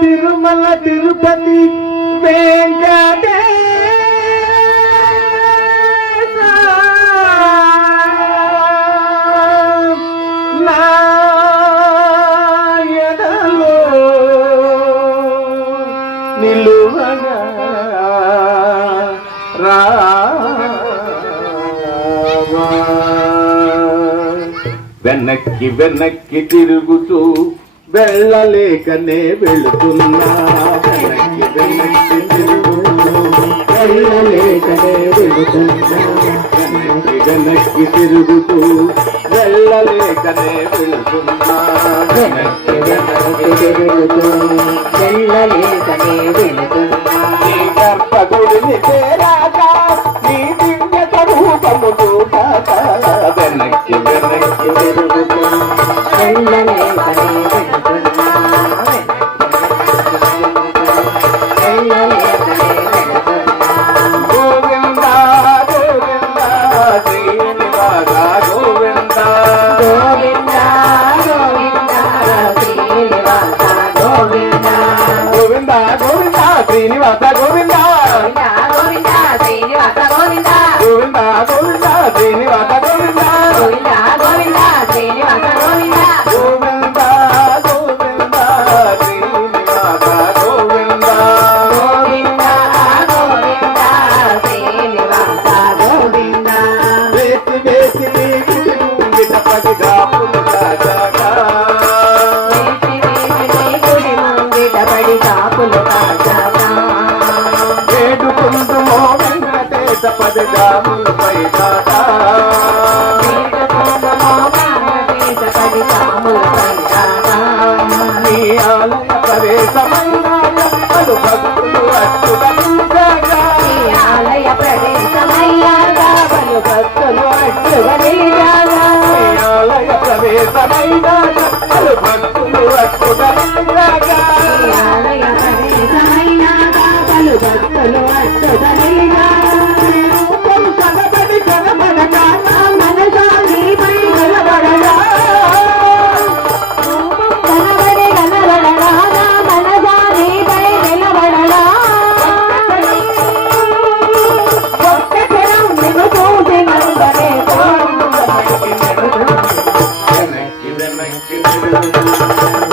తిరుమల తిరుపతి వెంకటేశ నాయనలో నిలువగా రావా వెనక్కి వెనక్కి తిరుగుతూ వెళ్ళలేకనే వెళుతున్నా. వెనక్కి వెనక్కి తిరుగుతూ వెళ్ళలేకనే వెళుతున్నా. వెనక్కి వెనక్కి తిరుగుతూ వెళ్ళలేకనే వెళుతున్నా. వెనక్కి వెనక్కి తిరుగుతూ వెళ్ళలేకనే వెళుతున్నా. నీ గర్భగుడిని చేరాక నీ దివ్య స్వరూపము చూడాక వెనక్కి వెనక్కి తిరుగుతూ Govinda, Govinda, Srinivasa Govinda Govinda, Govinda, Srinivasa Govinda వేడుకుందుమో Venkatesha పదజాములు పై దాట నీ ఆలయ ప్రవేశమైన పలు భక్తులు అట్టుగా ఆలయ ప్రవేశమయ్యాగా పలు భక్తులు అట్టుగా న్యాయాలయ ప్రవేశమైన చక్కలు భక్తులు అట్టుదలంగా న్యాయాలయ ప్రవేశమైన చక్కలు భక్తులు అట్టుదల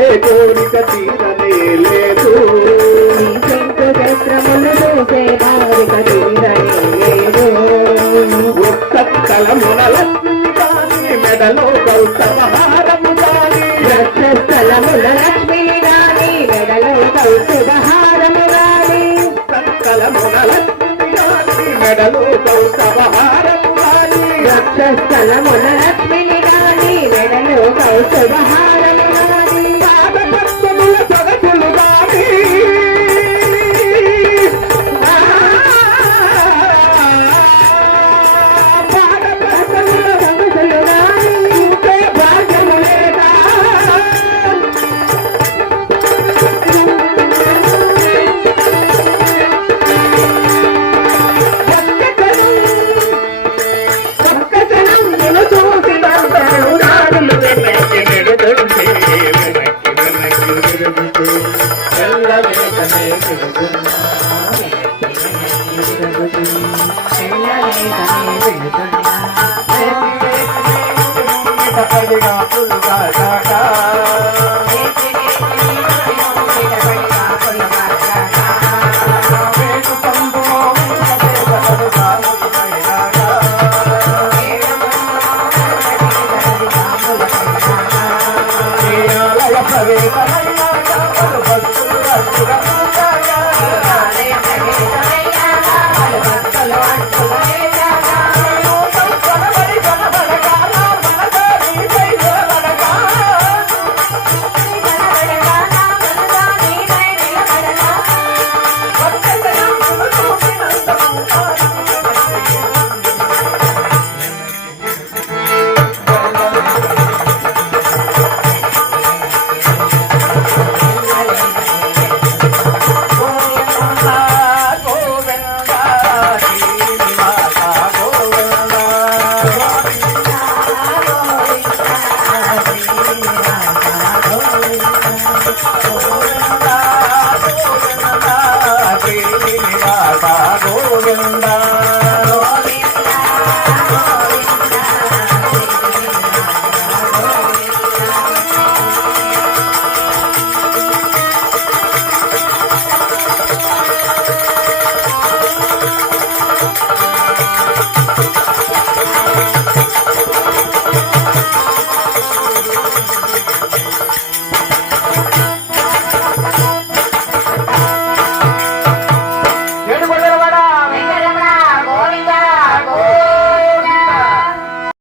కోరే కోరిక తీరనే లేదు ఒక్క స్థలమునల మెడలో కౌతవహారము కాని స్థలముల లక్ష్మీ రాణి మెడలో కౌతవహారము కాని స్థలమునల మెడలో కౌతవహారము కాని స్థలముల లక్ష్మిని కాని మెడలో కౌతవహారము का करेगा